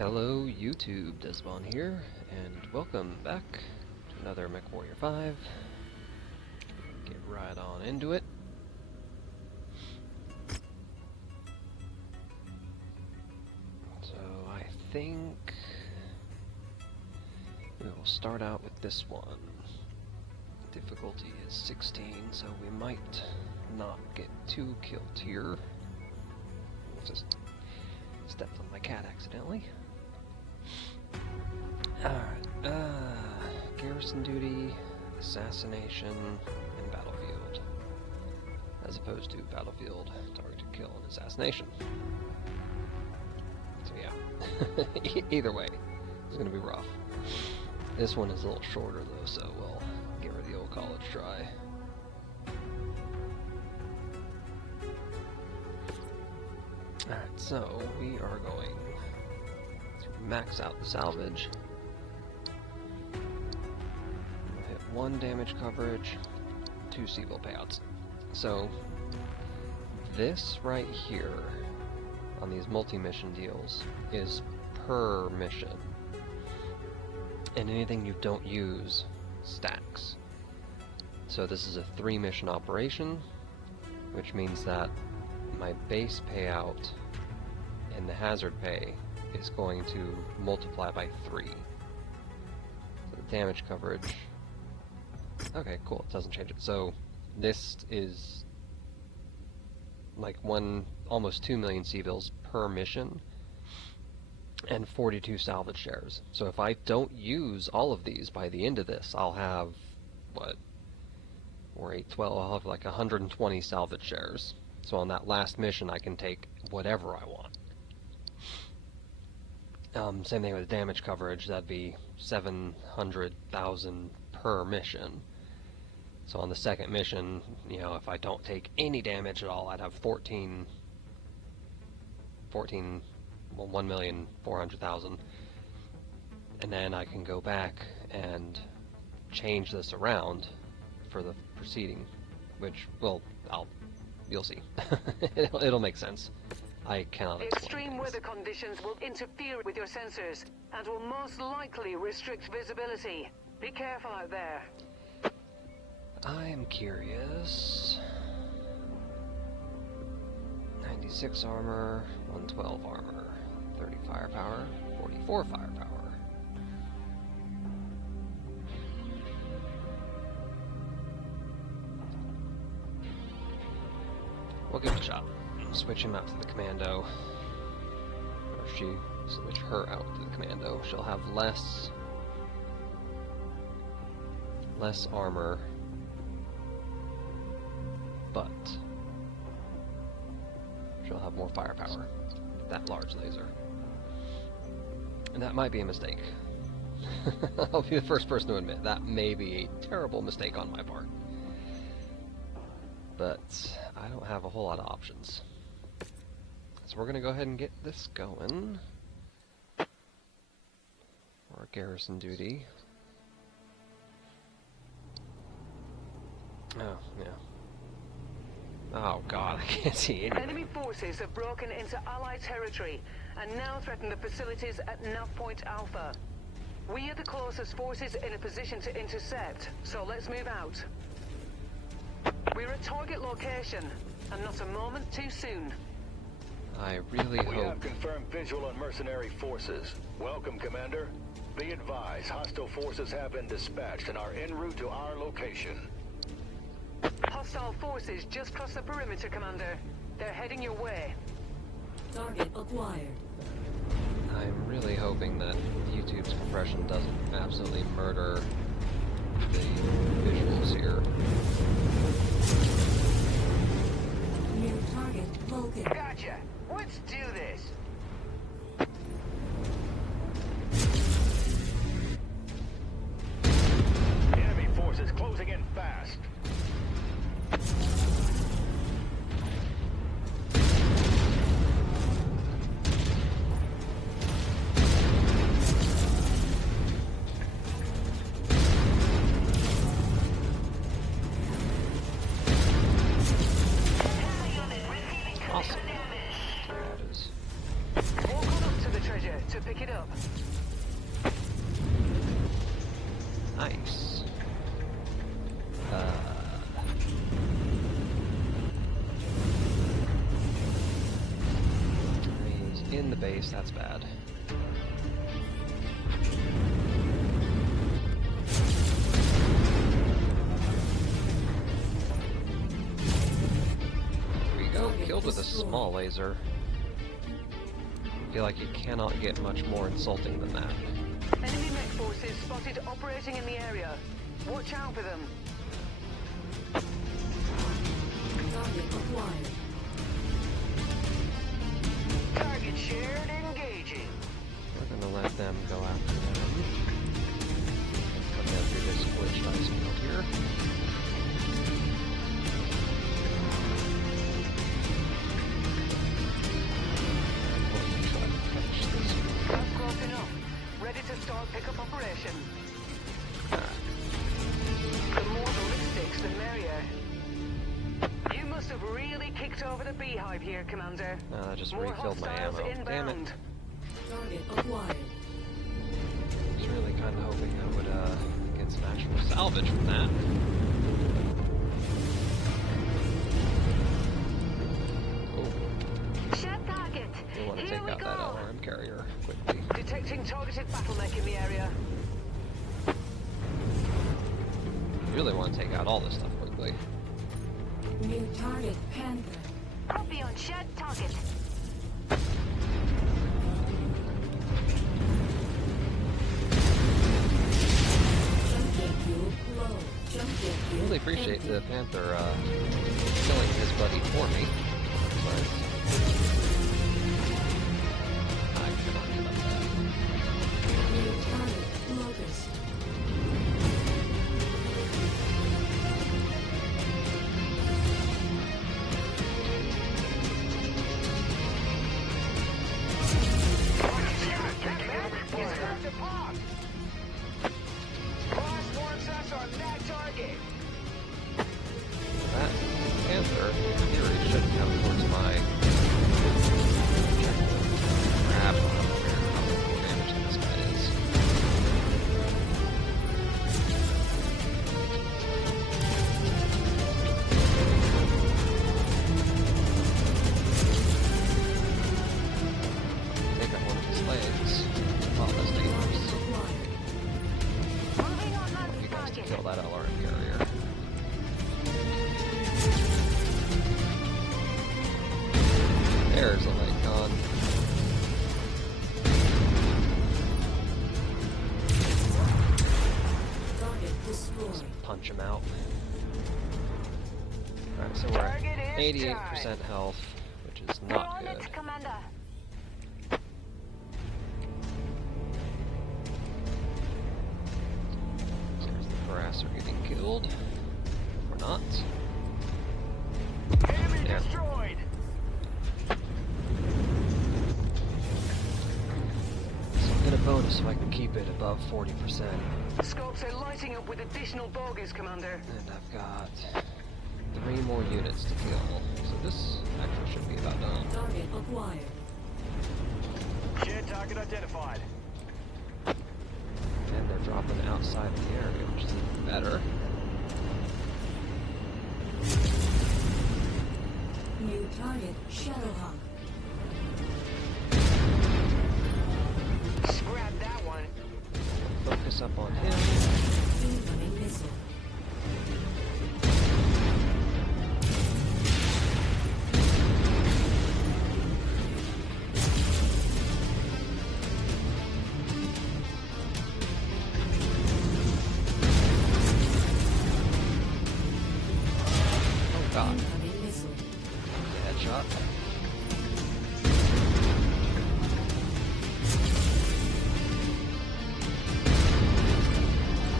Hello YouTube, Dezibahn here, and welcome back to another Mechwarrior 5. Get right on into it. So I think we will start out with this one. Difficulty is 16, so we might not get too killed here. Just stepped on my cat accidentally. Alright, garrison duty, assassination, and battlefield. As opposed to battlefield, target to kill, and assassination. So yeah, either way, it's gonna be rough. This one is a little shorter though, so we'll give her the old college try. Alright, so we are going to max out the salvage. We'll hit 1 damage coverage, 2 Seagull payouts. So this right here on these multi-mission deals is per mission. And anything you don't use stacks. So this is a 3-mission operation, which means that my base payout and the hazard pay is going to multiply by 3. So the damage coverage... Okay, cool, it doesn't change it. So this is like almost 2 million Seabills per mission and 42 salvage shares. So if I don't use all of these by the end of this, I'll have, what? 4, 8, 12, I'll have like 120 salvage shares. So on that last mission, I can take whatever I want. Same thing with damage coverage, that'd be 700,000 per mission. So on the second mission, you know, if I don't take any damage at all, I'd have 1,400,000. And then I can go back and change this around for the preceding, which, well, you'll see. It'll make sense. I cannot explain Extreme things. weather conditions will interfere with your sensors and will most likely restrict visibility. Be careful out there. I'm curious. 96 armor, 112 armor, 30 firepower, 44 firepower. We'll give it a shot. Switch him out to the commando. Or switch her out to the commando. She'll have less armor, but she'll have more firepower with that large laser. And that might be a mistake. I'll be the first person to admit that may be a terrible mistake on my part. But I don't have a whole lot of options. So we're going to go ahead and get this going. Our garrison duty. Oh, yeah. Oh god, I can't see anything. Enemy forces have broken into Allied territory and now threaten the facilities at Nav Point Alpha. We are the closest forces in a position to intercept, so let's move out. We're at target location, and not a moment too soon. I really We hope... have confirmed visual on mercenary forces. Welcome, Commander. Be advised, hostile forces have been dispatched and are en route to our location. Hostile forces just crossed the perimeter, Commander. They're heading your way. Target acquired. I'm really hoping that YouTube's compression doesn't absolutely murder the visuals here. New target located. Gotcha! Let's do this! Enemy forces closing in fast. Awesome. That is to pick it up. Nice. He's in the base, that's bad. There we go, killed with a small laser. I feel like you cannot get much more insulting than that. Enemy mech forces spotted operating in the area. Watch out for them. Target acquired. Target shared, engaging. We're gonna let them go after them. Come down through this glitched ice field here. We'll try to catch this. That's close enough. Ready to start pickup operation. The more ballistics, the merrier. You must have really kicked over the beehive here, Commander. No, that just More refilled my hostiles ammo. Damn it. inbound. Target acquired. I was really kind of hoping I would get some actual salvage from that. Oh, Shed target. we want to take out that LRM carrier quickly. Detecting targeted battle mech in the area. Really want to take out all this stuff quickly. New target Panther. Copy on shed target. Jump jet fuel low. Jump jet I fuel really appreciate empty. the Panther killing his buddy for me. But I cannot give up that. New target Locust. That Panther, in theory, should come towards my objective. Perhaps I'm not aware of how much damage this guy is. Take out one of his legs. Well, that's dangerous. Acquired. You guys to kill that LRM carrier. There's a light gun. Target destroyed. Punch him out. Alright, so we're at 88% health, which is not good. Commander. There's the harasser getting killed. Or not. Enemy There. destroyed. So I'll get a bonus so I can keep it above 40%. Scopes are lighting up with additional bogies, Commander. And I've got 3 more units to kill. So this actually should be about done. Target acquired. Shared target identified. And they're dropping outside the area, which is even better. New target Shadowhawk. Scrap that one. Focus up on him. Incoming missile. Oh god. Incoming missile. Headshot.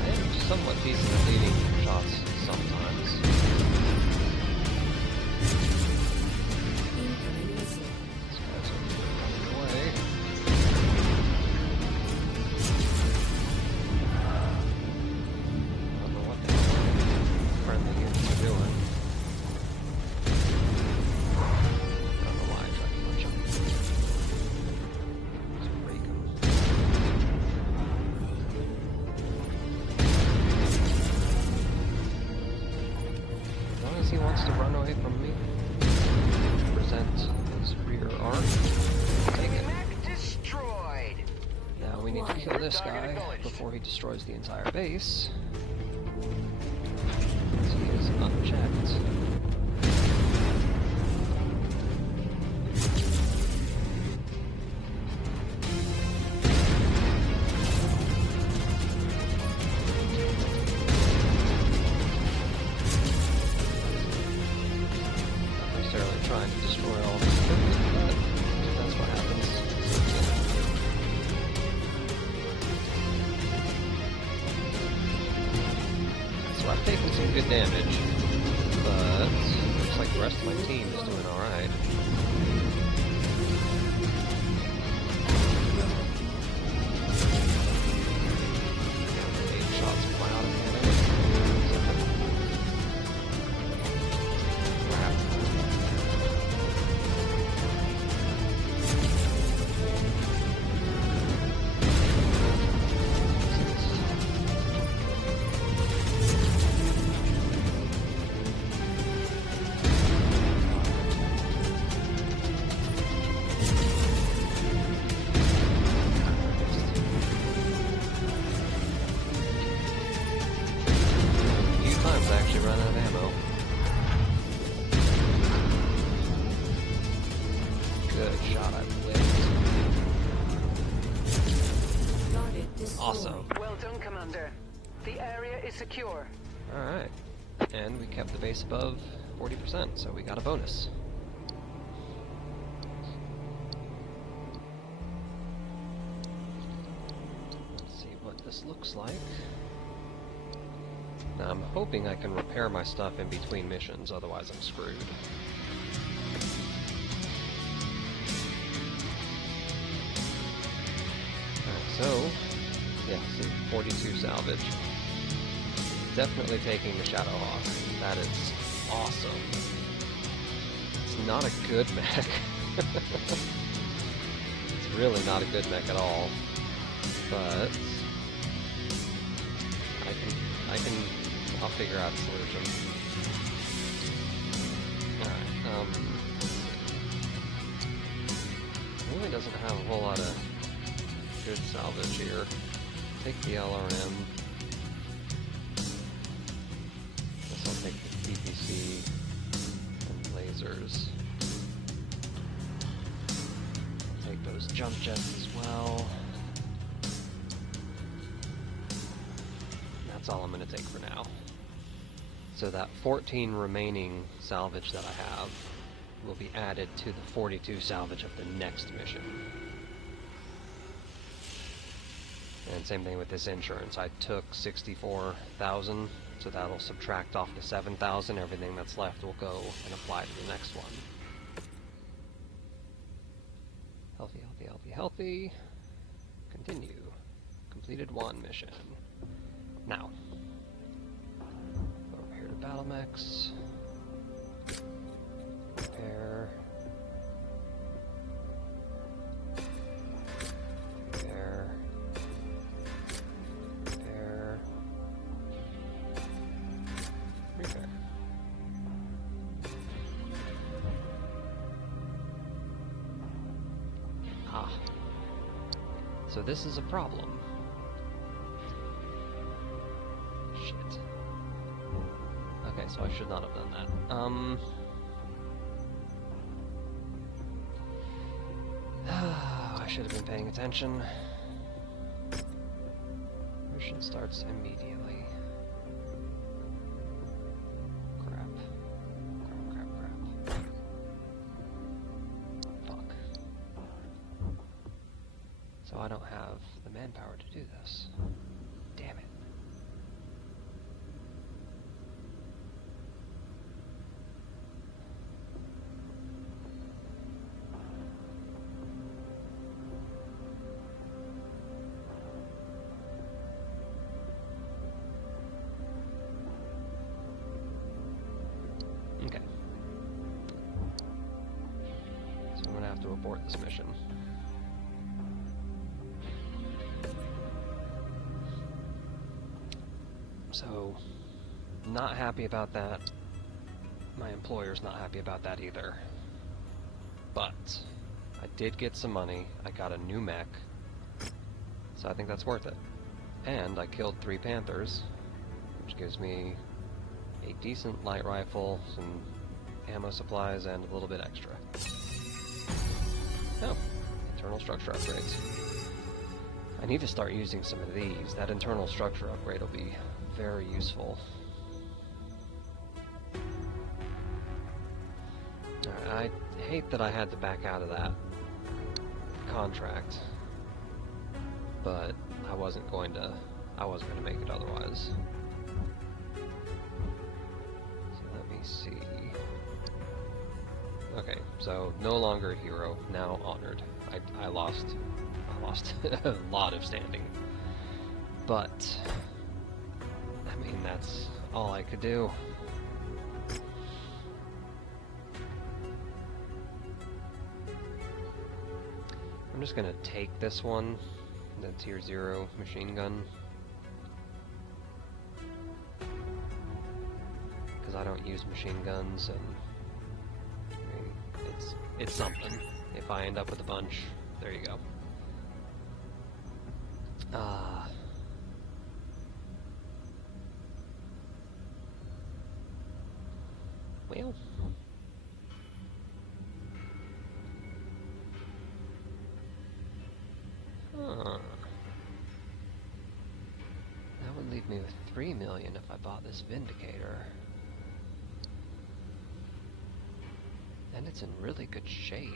I am somewhat decent at leading shots sometimes. Incoming missile. These guys are running away. I don't know what the hell my friendly units are doing. I don't know why I tried to punch him. Just rake him. we need to kill this guy before he destroys the entire base. He is unchecked. Trying to destroy all this equipment, but that's what happens. So I've taken some good damage, but looks like the rest of my team is doing alright. 8 shots from my autocannon. Actually run out of ammo. Good shot, I blitzed. Awesome. Well done, Commander. The area is secure. Alright. And we kept the base above 40%, so we got a bonus. Let's see what this looks like. Now, I'm hoping I can repair my stuff in between missions, otherwise I'm screwed. Alright, so, yeah, see, 42 salvage. Definitely taking the Shadowhawk. That is awesome. It's not a good mech. It's really not a good mech at all. But I'll figure out a solution. Alright, really doesn't have a whole lot of good salvage here. Take the LRM. Guess I'll take the PPC and lasers. Take those jump jets as well. That's all I'm going to take for now. So that 14 remaining salvage that I have will be added to the 42 salvage of the next mission. And same thing with this insurance. I took 64,000, so that'll subtract off the 7,000. Everything that's left will go and apply to the next one. Healthy, healthy, healthy, healthy. Continue. Completed 1 mission. Now, over here to Battle Mechs. Repair. Repair. Repair. Repair. Ah. So this is a problem. Okay, so I should not have done that. I should have been paying attention. Mission starts immediately. Crap. Crap. Fuck. So I don't have the manpower to do this. Damn it. To abort this mission. So, not happy about that. My employer's not happy about that either. But, I did get some money. I got a new mech. So I think that's worth it. And I killed 3 Panthers, which gives me a decent light rifle, some ammo supplies, and a little bit extra. Oh, internal structure upgrades. I need to start using some of these. That internal structure upgrade will be very useful. Alright, I hate that I had to back out of that contract, but I wasn't going to make it otherwise. So let me see. Okay, so no longer a hero, now honored. I lost a lot of standing. But I mean, that's all I could do. I'm just gonna take this one, the tier 0 machine gun, because I don't use machine guns, and I mean, it's something. If I end up with a bunch, there you go. Well, that would leave me with 3 million if I bought this Vindicator. And it's in really good shape.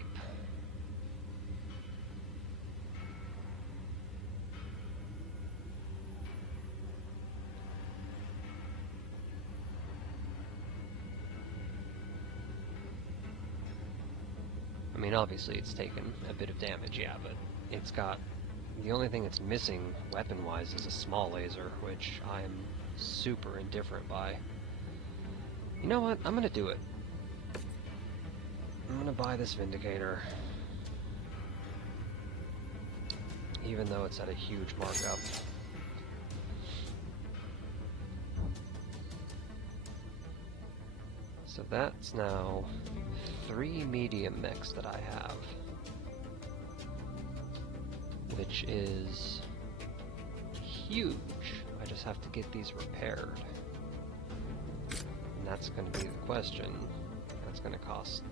I mean, obviously it's taken a bit of damage, yeah, but it's got... The only thing it's missing, weapon-wise, is a small laser, which I'm super indifferent by. You know what? I'm gonna do it. I'm gonna buy this Vindicator. Even though it's at a huge markup. So that's now 3 medium mechs that I have, which is huge. I just have to get these repaired. And that's going to be the question. That's going to cost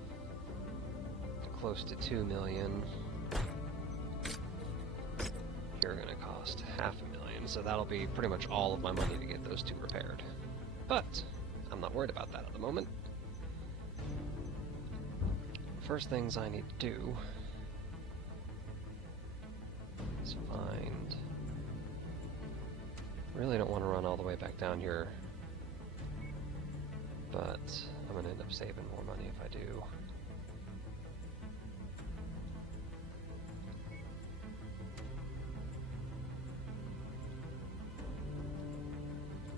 close to 2 million. You're going to cost $500,000, so that'll be pretty much all of my money to get those 2 repaired. But I'm not worried about that at the moment. First things I need to do is find... Really don't want to run all the way back down here, but I'm going to end up saving more money if I do.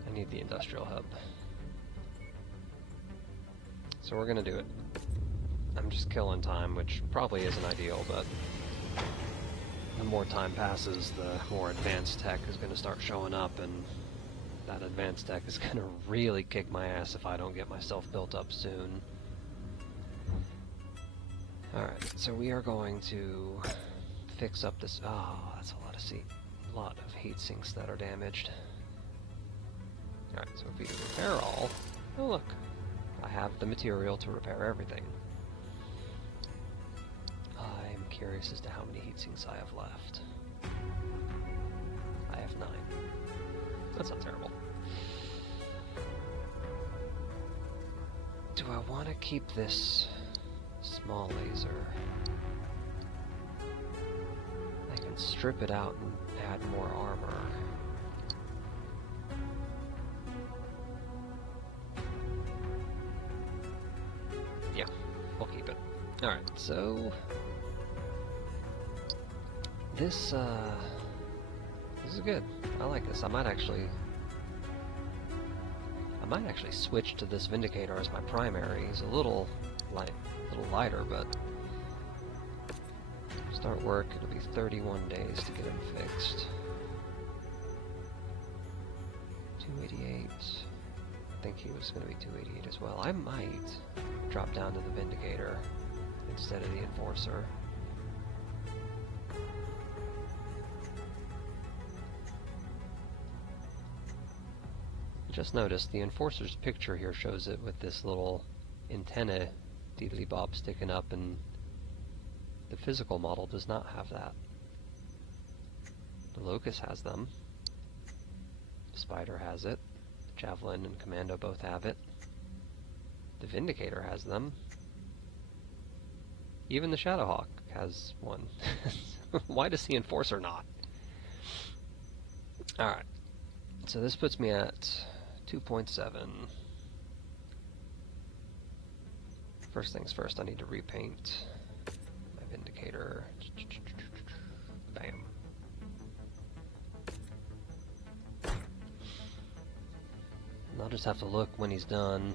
I need the industrial hub. So we're going to do it. I'm just killing time, which probably isn't ideal, but the more time passes, the more advanced tech is going to start showing up, and that advanced tech is going to really kick my ass if I don't get myself built up soon. Alright, so we are going to fix up this... Oh, that's a lot of heat sinks that are damaged. Alright, so if we can repair all... Oh look, I have the material to repair everything. I'm curious as to how many heat sinks I have left. I have 9. That's not terrible. Do I want to keep this small laser? I can strip it out and add more armor. Yeah, we'll keep it. Alright, so... This is good. I like this. I might actually switch to this Vindicator as my primary. He's a little lighter, but start work, it'll be 31 days to get him fixed. 288. I think he was going to be 288 as well. I might drop down to the Vindicator instead of the Enforcer. Just noticed the Enforcer's picture here shows it with this little antenna deedly bob sticking up, and the physical model does not have that. The Locust has them. The Spider has it. The Javelin and Commando both have it. The Vindicator has them. Even the Shadowhawk has one. Why does the Enforcer not? Alright. So this puts me at 2.7. First things first, I need to repaint my Vindicator. Bam. And I'll just have to look when he's done.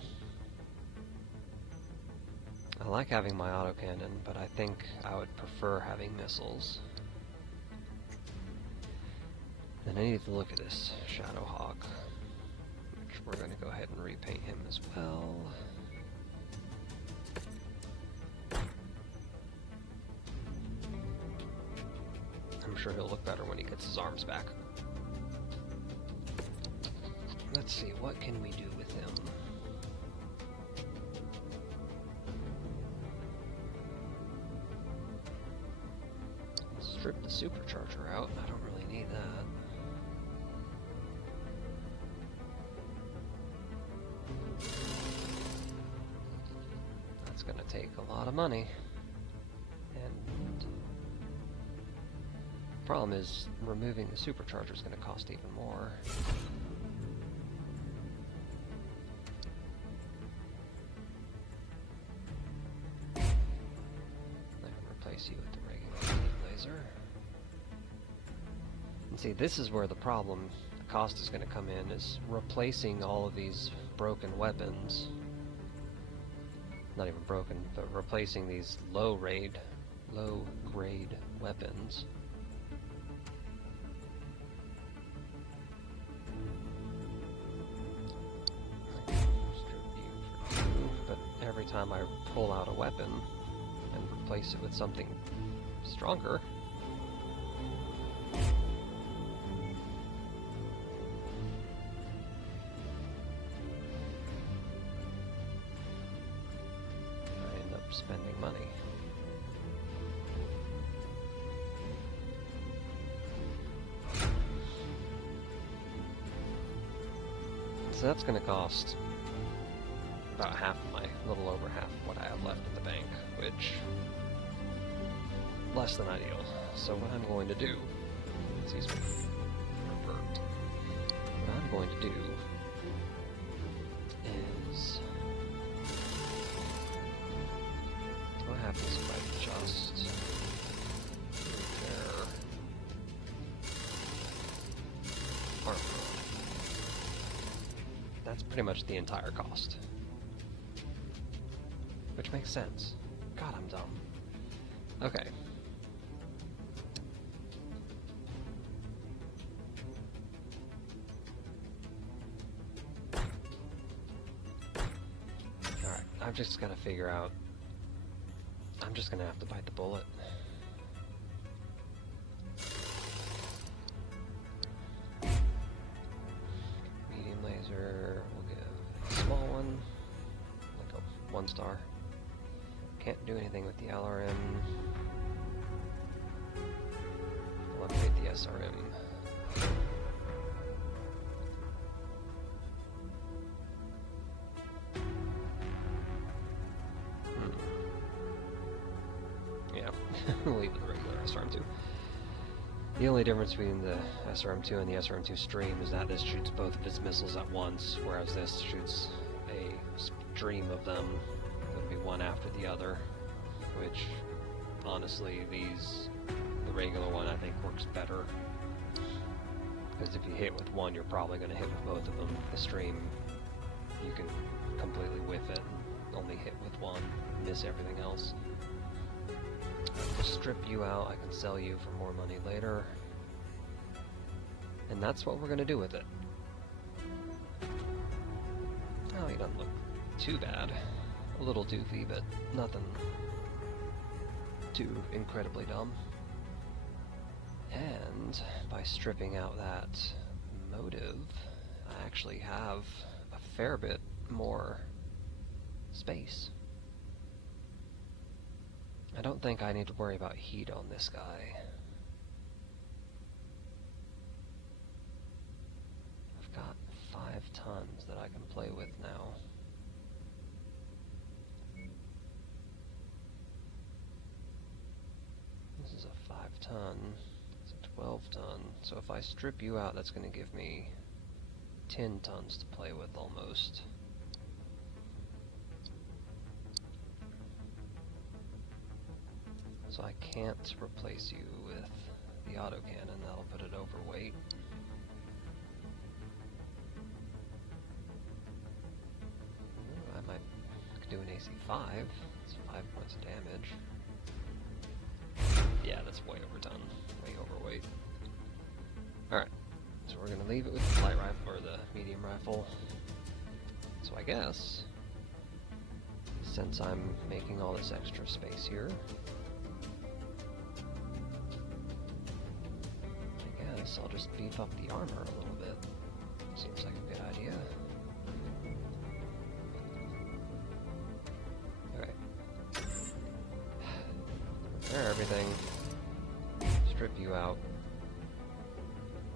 I like having my autocannon, but I think I would prefer having missiles. Then I need to look at this Shadowhawk, which we're going to go ahead and repaint him as well. I'm sure he'll look better when he gets his arms back. Let's see, what can we do with him? Strip the supercharger out. I don't really need that. That's gonna take a lot of money. And the problem is removing the supercharger is gonna cost even more. You with the regular laser. And see, this is where the problem, the cost is going to come in, is replacing all of these broken weapons. Not even broken, but replacing these low-grade weapons. But every time I pull out a weapon and replace it with something stronger, I end up spending money. So that's going to cost about half of my, a little over half of what I have left in the bank, which less than ideal. So what I'm going to do, excuse me, revert. What I'm going to do is, what happens if I just repair armor? That's pretty much the entire cost. Which makes sense. God, I'm dumb. Okay. Alright, I've just got to figure out... I'm just going to have to bite the bullet. Medium laser, we'll give a small one, like a 1-star. Can't do anything with the LRM. We'll upgrade the SRM. Yeah, we'll leave it the regular SRM2. The only difference between the SRM2 and the SRM2 Stream is that this shoots both of its missiles at once, whereas this shoots a stream of them. Be one after the other, which honestly the regular one I think works better, because if you hit with one you're probably going to hit with both of them. The stream, you can completely whiff it and only hit with one, miss everything else. To strip you out, I can sell you for more money later, and that's what we're going to do with it. Oh, he doesn't look too bad. A little doofy, but nothing too incredibly dumb. And by stripping out that motive, I actually have a fair bit more space. I don't think I need to worry about heat on this guy. I've got 5 tons that I can play with now. This is a 5-ton, it's a 12-ton, so if I strip you out, that's going to give me 10 tons to play with almost. So I can't replace you with the autocannon, that'll put it overweight. Ooh, I might do an AC5, it's 5 points of damage. Yeah, that's way overdone, way overweight. Alright, so we're gonna leave it with the light rifle, or the medium rifle. So I guess, since I'm making all this extra space here, I guess I'll just beef up the armor a little bit. Seems like a good idea. Alright. Repair everything. Strip you out.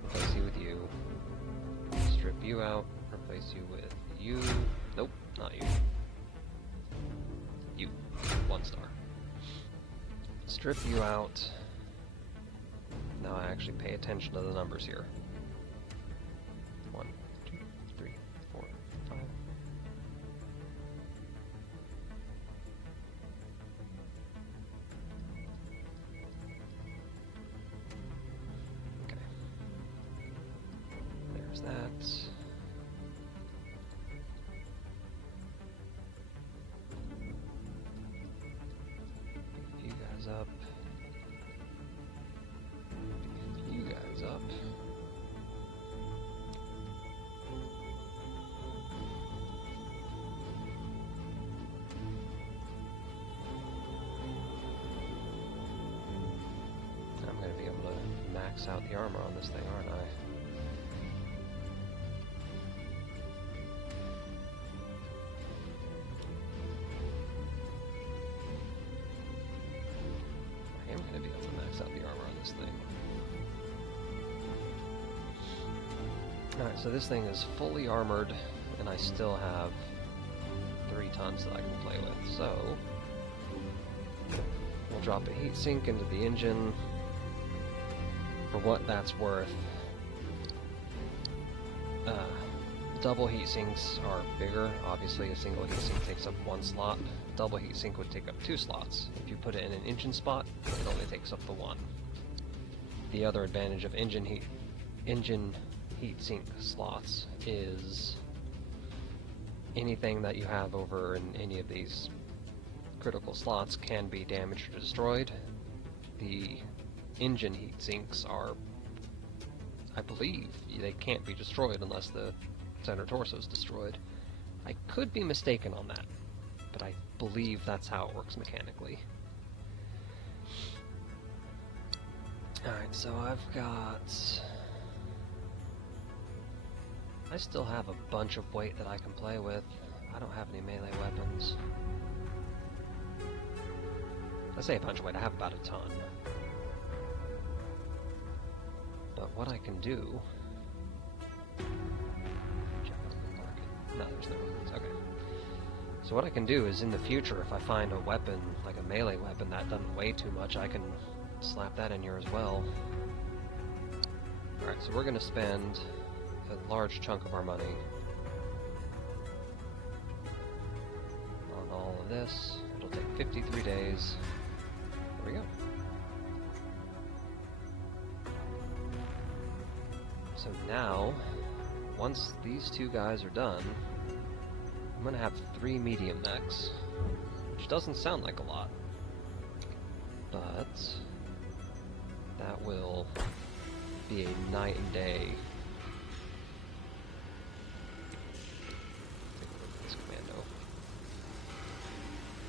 Replace you with you. Strip you out. Replace you with you. Nope, not you. You. 1 star. Strip you out. Now I actually pay attention to the numbers here. 1, 2, 3, 4, 5. Okay. There's that. Beef you guys up. You guys up. I'm going to be able to max out the armor on this thing, aren't I? I am going to be able to max out the armor on this thing. Alright, so this thing is fully armored, and I still have 3 tons that I can play with, so we'll drop a heatsink into the engine. For what that's worth, double heatsinks are bigger. Obviously, a single heatsink takes up 1 slot. Double heatsink would take up 2 slots. If you put it in an engine spot, it only takes up the 1. The other advantage of engine heatsink slots is anything that you have over in any of these critical slots can be damaged or destroyed. The engine heatsinks are, I believe, they can't be destroyed unless the center torso is destroyed. I could be mistaken on that, but I believe that's how it works mechanically. Alright, so I still have a bunch of weight that I can play with. I don't have any melee weapons. I say a bunch of weight, I have about a ton. But what I can do... Check out the market. No, there's no weapons. Okay. So what I can do is, in the future, if I find a weapon, like a melee weapon, that doesn't weigh too much, I can slap that in here as well. Alright, so we're going to spend a large chunk of our money on all of this. It'll take 53 days. There we go. So now, once these 2 guys are done, I'm going to have 3 medium mechs, which doesn't sound like a lot, but that will be a night and day. Take a look at this commando.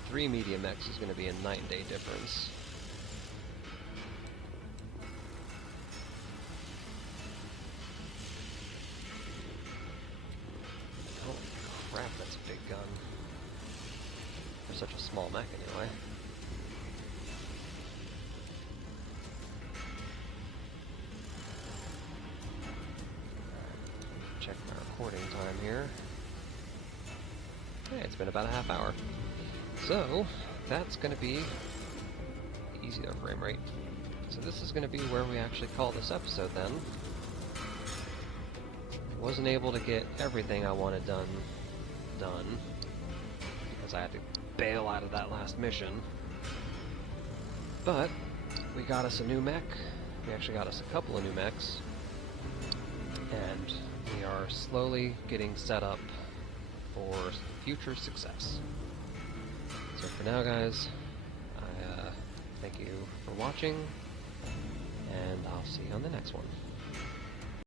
3 medium mechs is going to be a night and day difference. for such a small mech anyway. Check my recording time here. Okay, it's been about a half hour. So, that's going to be easy there, frame rate. So this is going to be where we actually call this episode then. Wasn't able to get everything I wanted done, because I had to bail out of that last mission. But we got us a new mech. We actually got us a couple of new mechs. And we are slowly getting set up for future success. So for now, guys, I thank you for watching, and I'll see you on the next one.